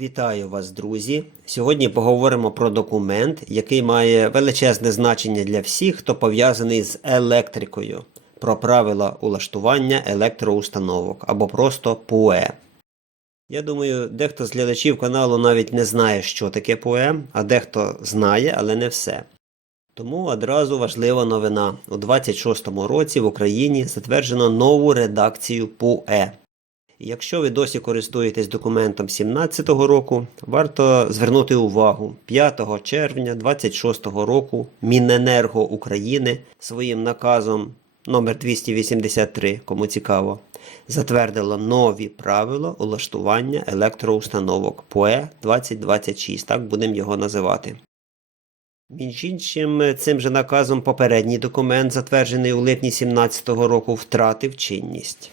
Вітаю вас, друзі! Сьогодні поговоримо про документ, який має величезне значення для всіх, хто пов'язаний з електрикою, про правила улаштування електроустановок або просто ПУЕ. Я думаю, дехто з глядачів каналу навіть не знає, що таке ПУЕ, а дехто знає, але не все. Тому одразу важлива новина. У 26-му році в Україні затверджено нову редакцію ПУЕ. Якщо ви досі користуєтесь документом 17-го року, варто звернути увагу, 5 червня 26-го року Міненерго України своїм наказом номер 283, кому цікаво, затвердило нові правила улаштування електроустановок ПУЕ 2026, так будемо його називати. Між іншим, цим же наказом попередній документ, затверджений у липні 17-го року, втратив чинність.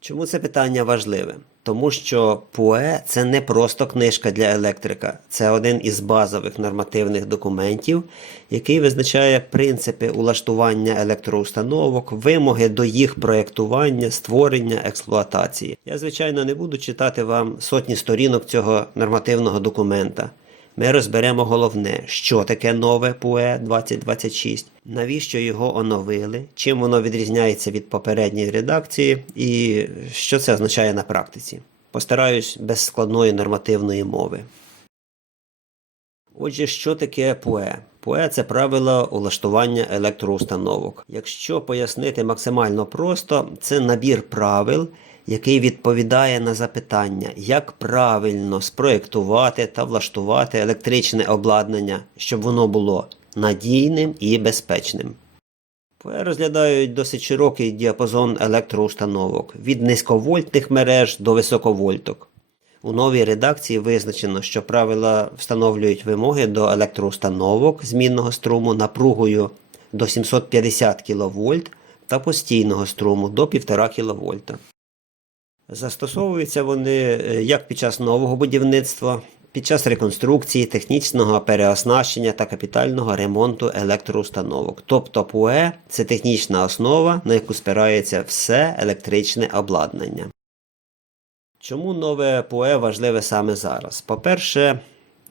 Чому це питання важливе? Тому що ПУЕ – це не просто книжка для електрика, це один із базових нормативних документів, який визначає принципи улаштування електроустановок, вимоги до їх проєктування, створення, експлуатації. Я, звичайно, не буду читати вам сотні сторінок цього нормативного документа. Ми розберемо головне, що таке нове ПУЕ 2026, навіщо його оновили, чим воно відрізняється від попередньої редакції і що це означає на практиці. Постараюсь без складної нормативної мови. Отже, що таке ПУЕ? ПУЕ – це правила улаштування електроустановок. Якщо пояснити максимально просто, це набір правил, який відповідає на запитання, як правильно спроєктувати та влаштувати електричне обладнання, щоб воно було надійним і безпечним. ПУЕ розглядають досить широкий діапазон електроустановок, від низьковольтних мереж до високовольток. У новій редакції визначено, що правила встановлюють вимоги до електроустановок змінного струму напругою до 750 кВт та постійного струму до 1,5 кВт. Застосовуються вони як під час нового будівництва, під час реконструкції, технічного переоснащення та капітального ремонту електроустановок. Тобто ПУЕ – це технічна основа, на яку спирається все електричне обладнання. Чому нове ПУЕ важливе саме зараз? По-перше,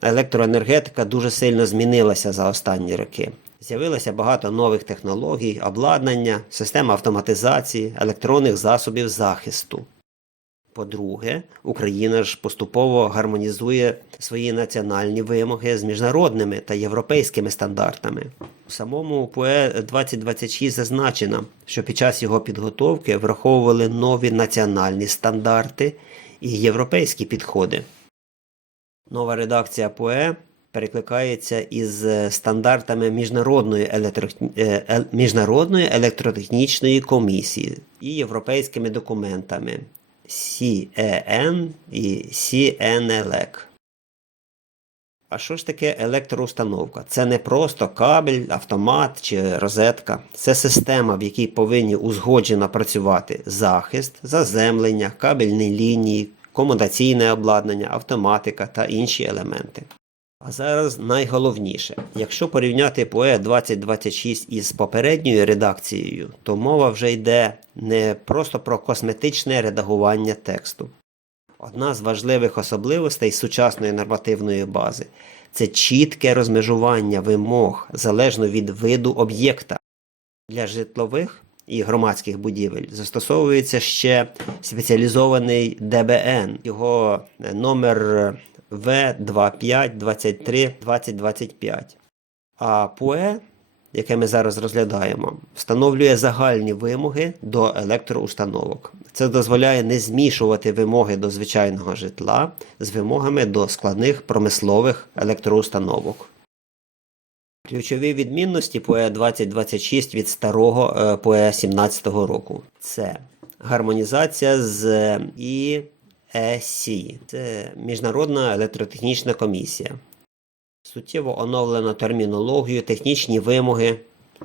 електроенергетика дуже сильно змінилася за останні роки. З'явилося багато нових технологій, обладнання, систем автоматизації, електронних засобів захисту. По-друге, Україна ж поступово гармонізує свої національні вимоги з міжнародними та європейськими стандартами. У самому ПУЕ 2026 зазначено, що під час його підготовки враховували нові національні стандарти і європейські підходи. Нова редакція ПУЕ перекликається із стандартами Міжнародної електротехнічної комісії і європейськими документами CEN і CNELEC. А що ж таке електроустановка? Це не просто кабель, автомат чи розетка. Це система, в якій повинні узгоджено працювати захист, заземлення, кабельні лінії, комутаційне обладнання, автоматика та інші елементи. А зараз найголовніше. Якщо порівняти ПУЕ 2026 із попередньою редакцією, то мова вже йде не просто про косметичне редагування тексту. Одна з важливих особливостей сучасної нормативної бази – це чітке розмежування вимог залежно від виду об'єкта. Для житлових і громадських будівель застосовується ще спеціалізований ДБН, його номер В25232025. А ПУЕ, яке ми зараз розглядаємо, встановлює загальні вимоги до електроустановок. Це дозволяє не змішувати вимоги до звичайного житла з вимогами до складних промислових електроустановок. Ключові відмінності ПУЕ 2026 від старого ПУЕ 17-го року – це гармонізація з EEC – це Міжнародна електротехнічна комісія. Суттєво оновлено термінологію, технічні вимоги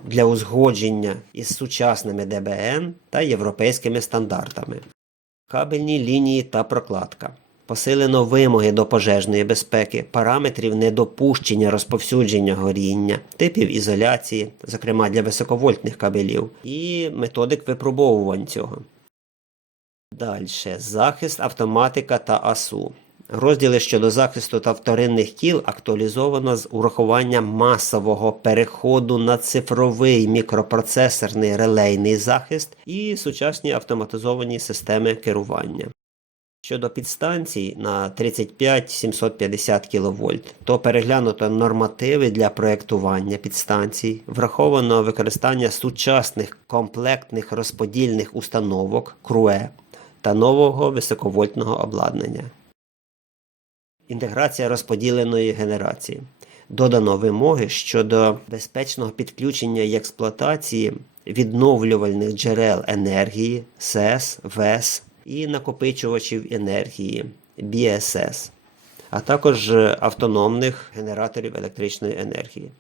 для узгодження із сучасними ДБН та європейськими стандартами. Кабельні лінії та прокладка. Посилено вимоги до пожежної безпеки, параметрів недопущення розповсюдження горіння, типів ізоляції, зокрема для високовольтних кабелів, і методик випробовувань цього. Далі. Захист, автоматика та АСУ. Розділи щодо захисту та вторинних кіл актуалізовано з урахуванням масового переходу на цифровий мікропроцесорний релейний захист і сучасні автоматизовані системи керування. Щодо підстанцій на 35-750 кВт, то переглянуто нормативи для проєктування підстанцій, враховано використання сучасних комплектних розподільних установок КРУЕ та нового високовольтного обладнання. Інтеграція розподіленої генерації. Додано вимоги щодо безпечного підключення і експлуатації відновлювальних джерел енергії СЕС, ВЕС і накопичувачів енергії BSS, а також автономних генераторів електричної енергії.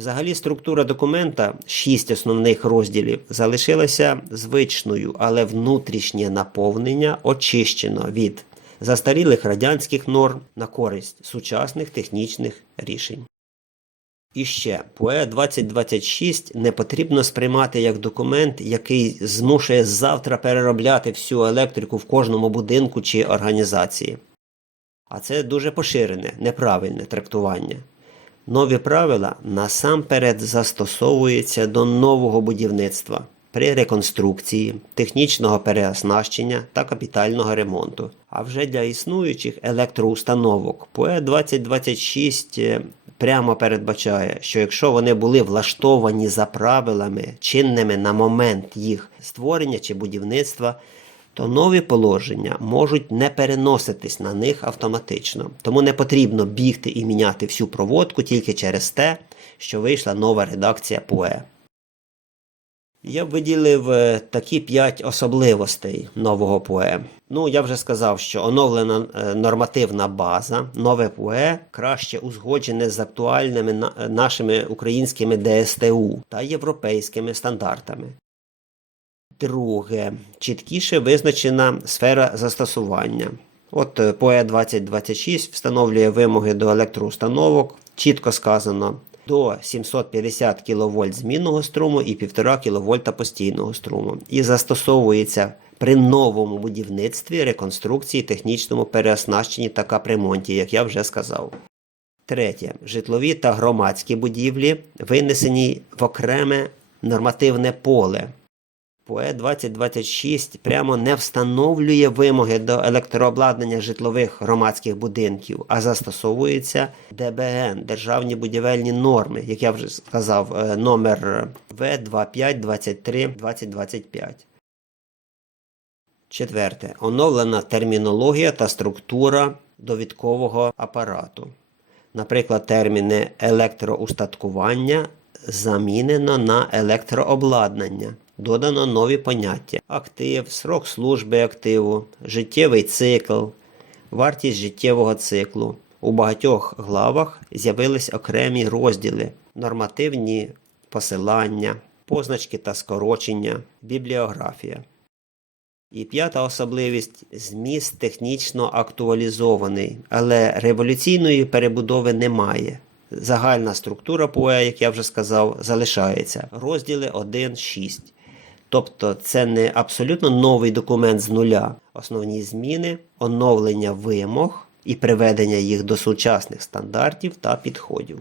Взагалі структура документа, 6 основних розділів, залишилася звичною, але внутрішнє наповнення очищено від застарілих радянських норм на користь сучасних технічних рішень. І ще, ПОЕ 2026 не потрібно сприймати як документ, який змушує завтра переробляти всю електрику в кожному будинку чи організації. А це дуже поширене, неправильне трактування. Нові правила насамперед застосовуються до нового будівництва при реконструкції, технічного переоснащення та капітального ремонту. А вже для існуючих електроустановок ПОЕ 2026 прямо передбачає, що якщо вони були влаштовані за правилами, чинними на момент їх створення чи будівництва, то нові положення можуть не переноситись на них автоматично. Тому не потрібно бігти і міняти всю проводку тільки через те, що вийшла нова редакція ПОЕ. Я б виділив такі 5 особливостей нового ПОЕ. Я вже сказав, що оновлена нормативна база, нове ПОЕ краще узгоджене з актуальними нашими українськими ДСТУ та європейськими стандартами. Друге, чіткіше визначена сфера застосування. ПОЕ 2026 встановлює вимоги до електроустановок, чітко сказано, до 750 кВт змінного струму і 1,5 кВт постійного струму. І застосовується при новому будівництві, реконструкції, технічному переоснащенні та капремонті, як я вже сказав. Третє. Житлові та громадські будівлі винесені в окреме нормативне поле. ПОЕ 2026 прямо не встановлює вимоги до електрообладнання житлових громадських будинків, а застосовується ДБН, Державні будівельні норми, як я вже сказав, номер В2523-2025. Четверте. Оновлена термінологія та структура довідкового апарату. Наприклад, терміни електроустаткування замінено на електрообладнання. Додано нові поняття – актив, срок служби активу, життєвий цикл, вартість життєвого циклу. У багатьох главах з'явились окремі розділи – нормативні посилання, позначки та скорочення, бібліографія. І п'ята особливість – зміст технічно актуалізований, але революційної перебудови немає. Загальна структура ПОЕ, як я вже сказав, залишається. Розділи 1-6. Тобто це не абсолютно новий документ з нуля. Основні зміни – оновлення вимог і приведення їх до сучасних стандартів та підходів.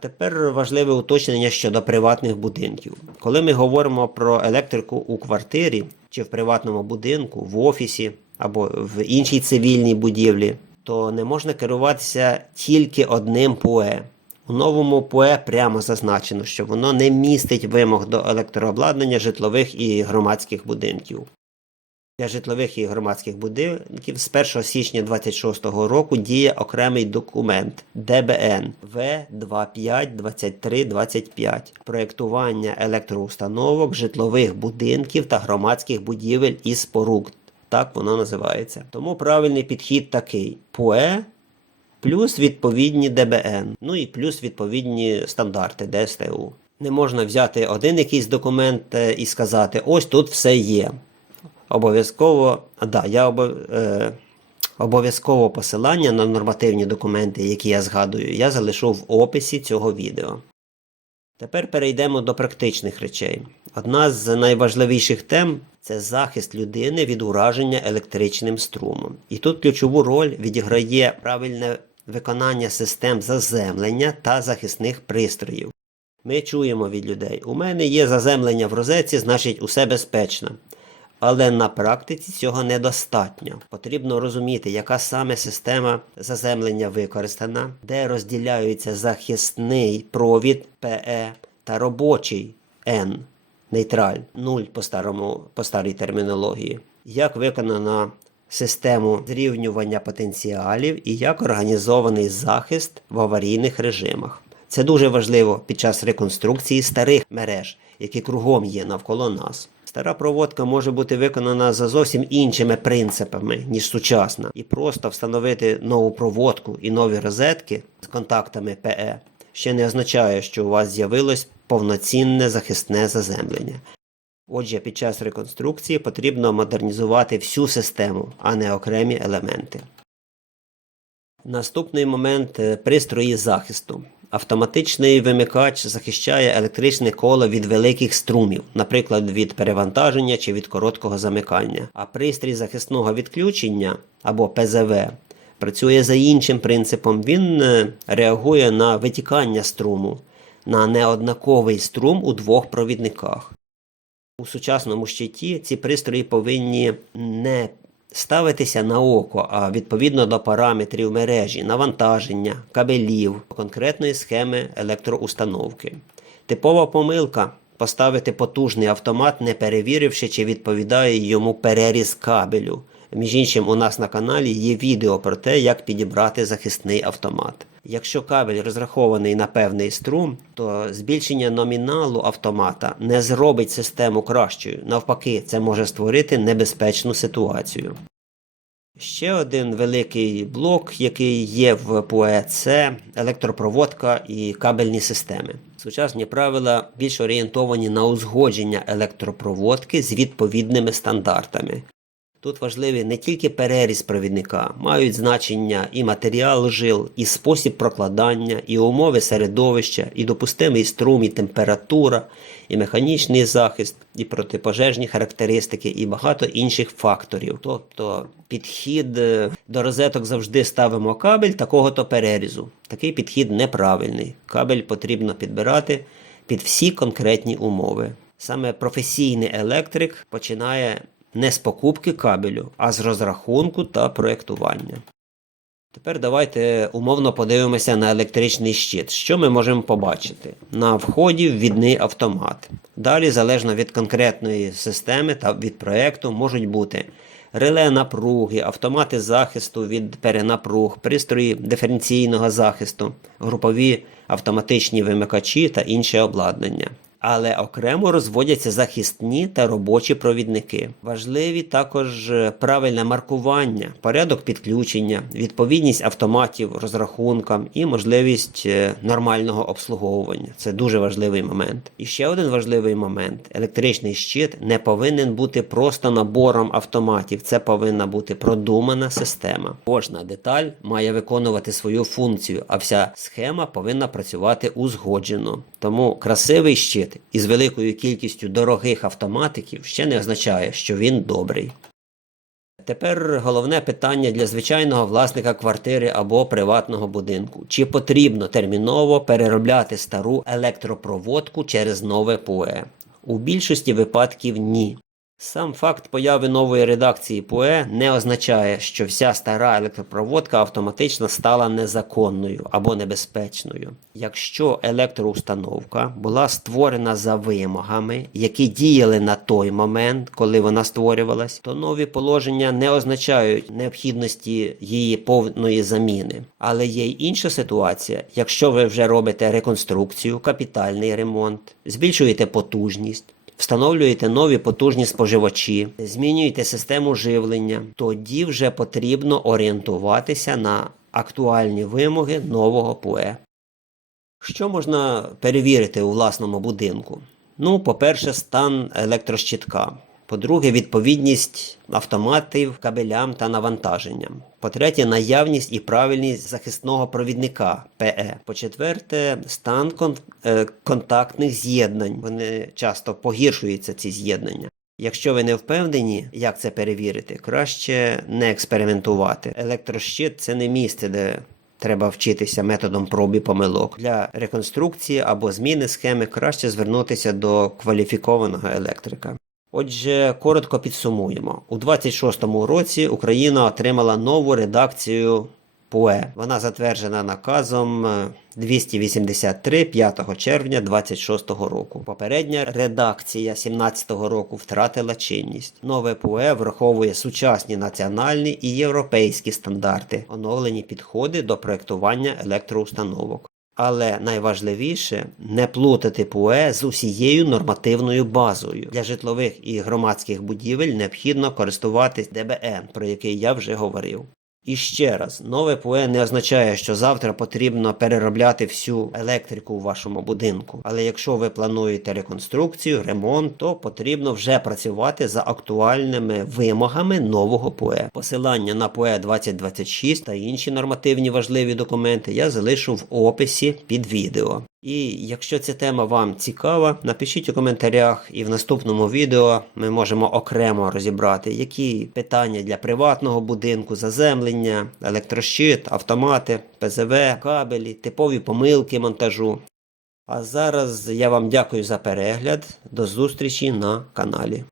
Тепер важливе уточнення щодо приватних будинків. Коли ми говоримо про електрику у квартирі, чи в приватному будинку, в офісі або в іншій цивільній будівлі, то не можна керуватися тільки одним ПОЕ. У новому ПОЕ прямо зазначено, що воно не містить вимог до електрообладнання житлових і громадських будинків. Для житлових і громадських будинків з 1 січня 2026 року діє окремий документ ДБН В252325 «Проєктування електроустановок, житлових будинків та громадських будівель і споруд». Так воно називається. Тому правильний підхід такий – ПОЕ плюс відповідні ДБН, і плюс відповідні стандарти ДСТУ. Не можна взяти один якийсь документ і сказати, ось тут все є. Обов'язково посилання на нормативні документи, які я згадую, я залишу в описі цього відео. Тепер перейдемо до практичних речей. Одна з найважливіших тем – це захист людини від ураження електричним струмом. І тут ключову роль відіграє правильне виконання систем заземлення та захисних пристроїв. Ми чуємо від людей: у мене є заземлення в розетці, значить усе безпечно. Але на практиці цього недостатньо. Потрібно розуміти, яка саме система заземлення використана, де розділяються захисний провід ПЕ та робочий N, нейтраль, 0 по старій термінології, як виконана систему зрівнювання потенціалів і як організований захист в аварійних режимах. Це дуже важливо під час реконструкції старих мереж, які кругом є навколо нас. Стара проводка може бути виконана за зовсім іншими принципами, ніж сучасна. І просто встановити нову проводку і нові розетки з контактами ПЕ ще не означає, що у вас з'явилось повноцінне захисне заземлення. Отже, під час реконструкції потрібно модернізувати всю систему, а не окремі елементи. Наступний момент – пристрої захисту. Автоматичний вимикач захищає електричне коло від великих струмів, наприклад, від перевантаження чи від короткого замикання. А пристрій захисного відключення, або ПЗВ, працює за іншим принципом. Він реагує на витікання струму, на неоднаковий струм у двох провідниках. У сучасному щиті ці пристрої повинні не ставитися на око, а відповідно до параметрів мережі, навантаження, кабелів, конкретної схеми електроустановки. Типова помилка – поставити потужний автомат, не перевіривши, чи відповідає йому переріз кабелю. Між іншим, у нас на каналі є відео про те, як підібрати захисний автомат. Якщо кабель розрахований на певний струм, то збільшення номіналу автомата не зробить систему кращою. Навпаки, це може створити небезпечну ситуацію. Ще один великий блок, який є в ПУЕ, це електропроводка і кабельні системи. Сучасні правила більш орієнтовані на узгодження електропроводки з відповідними стандартами. Тут важливий не тільки переріз провідника, мають значення і матеріал жил, і спосіб прокладання, і умови середовища, і допустимий струм, і температура, і механічний захист, і протипожежні характеристики, і багато інших факторів. Тобто підхід до розеток завжди ставимо кабель такого-то перерізу. Такий підхід неправильний. Кабель потрібно підбирати під всі конкретні умови. Саме професійний електрик починає не з покупки кабелю, а з розрахунку та проєктування. Тепер давайте умовно подивимося на електричний щит. Що ми можемо побачити? На вході ввідний автомат. Далі, залежно від конкретної системи та від проєкту, можуть бути реле напруги, автомати захисту від перенапруг, пристрої диференційного захисту, групові автоматичні вимикачі та інше обладнання. Але окремо розводяться захисні та робочі провідники. Важливі також правильне маркування, порядок підключення, відповідність автоматів розрахункам і можливість нормального обслуговування. Це дуже важливий момент. І ще один важливий момент. Електричний щит не повинен бути просто набором автоматів. Це повинна бути продумана система. Кожна деталь має виконувати свою функцію, а вся схема повинна працювати узгоджено. Тому красивий щит із великою кількістю дорогих автоматиків ще не означає, що він добрий. Тепер головне питання для звичайного власника квартири або приватного будинку. Чи потрібно терміново переробляти стару електропроводку через нове ПУЕ? У більшості випадків ні. Сам факт появи нової редакції ПУЕ не означає, що вся стара електропроводка автоматично стала незаконною або небезпечною. Якщо електроустановка була створена за вимогами, які діяли на той момент, коли вона створювалась, то нові положення не означають необхідності її повної заміни. Але є й інша ситуація. Якщо ви вже робите реконструкцію, капітальний ремонт, збільшуєте потужність, встановлюєте нові потужні споживачі, змінюєте систему живлення, тоді вже потрібно орієнтуватися на актуальні вимоги нового ПУЕ. Що можна перевірити у власному будинку? По-перше, стан електрощитка. По-друге, відповідність автоматів кабелям та навантаженням. По-третє, наявність і правильність захисного провідника ПЕ. По-четверте, стан контактних з'єднань. Вони часто погіршуються, ці з'єднання. Якщо ви не впевнені, як це перевірити, краще не експериментувати. Електрощит – це не місце, де треба вчитися методом проб і помилок. Для реконструкції або зміни схеми краще звернутися до кваліфікованого електрика. Отже, коротко підсумуємо. У 26-му році Україна отримала нову редакцію ПУЕ. Вона затверджена наказом 283 5 червня 26-го року. Попередня редакція 17-го року втратила чинність. Нове ПУЕ враховує сучасні національні і європейські стандарти, оновлені підходи до проєктування електроустановок. Але найважливіше – не плутати ПУЕ з усією нормативною базою. Для житлових і громадських будівель необхідно користуватись ДБН, про який я вже говорив. І ще раз, нове ПУЕ не означає, що завтра потрібно переробляти всю електрику у вашому будинку. Але якщо ви плануєте реконструкцію, ремонт, то потрібно вже працювати за актуальними вимогами нового ПУЕ. Посилання на ПУЕ 2026 та інші нормативні важливі документи я залишу в описі під відео. І якщо ця тема вам цікава, напишіть у коментарях, і в наступному відео ми можемо окремо розібрати, які питання для приватного будинку, заземлення, електрощит, автомати, ПЗВ, кабелі, типові помилки монтажу. А зараз я вам дякую за перегляд. До зустрічі на каналі.